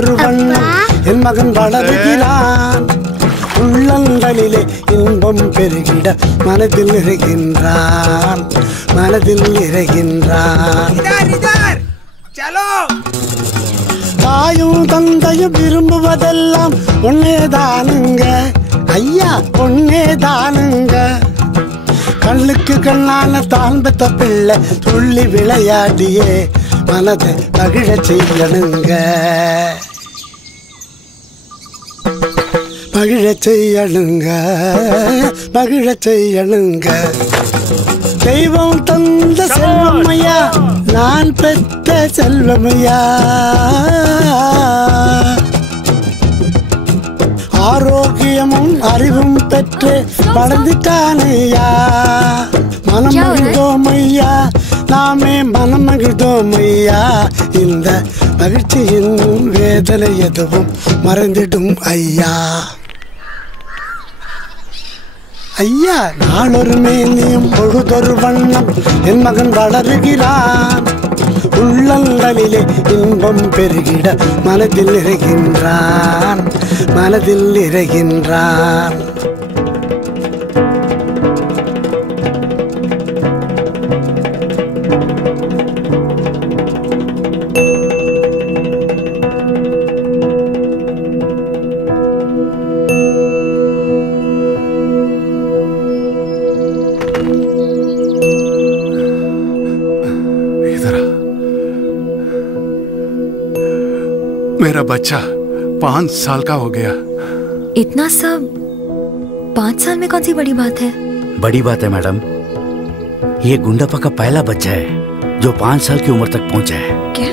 பொழுதொரு வண்ணம் என் மகன் வளருகிறான். உள்ளங்களிலே இன்பம் பெருகிட மனதில் நிறைகின்றான், மனதில் நிறைகின்றான். தாயும் தந்தையும் விரும்புவதெல்லாம் ஒன்னேதானுங்க ஐயா, ஒன்னேதானுங்க. கண்ணுக்கு கண்ணான தான் பெத்த பிள்ளை துள்ளி விளையாடியே மனதை மகிழ செய்யணுங்க, மகிழ செய்யணுங்க, மகிழ செய்யணுங்க. தெய்வம் தந்த செல்வமையா, நான் பெற்ற செல்வமையா. ஆரோக்கியமும் அறிவும் பெற்று வளர்ந்துட்டானையா. மனம் மகிழ்ந்தோம் ஐயா, நாமே மனம் மகிழ்ந்தோம் ஐயா. இந்த மகிழ்ச்சியின் வேதனை எதுவும் மறைந்திடும் ஐயா. ஐயா நாளொரு மேனியும் பொழுதொரு வண்ணம் என் மகன் வளருகிறான். உள்ளங்களிலே இன்பம் பெருகிட மனதில் நிறைகின்றான், மனதில் நிறைகின்றான். मेरा बच्चा 5 साल का हो गया। इतना सब 5 साल में कौन सी बड़ी बात है? बड़ी बात है मैडम, ये गुंडापा का पहला बच्चा है जो 5 साल की उम्र तक पहुंचा है। क्या?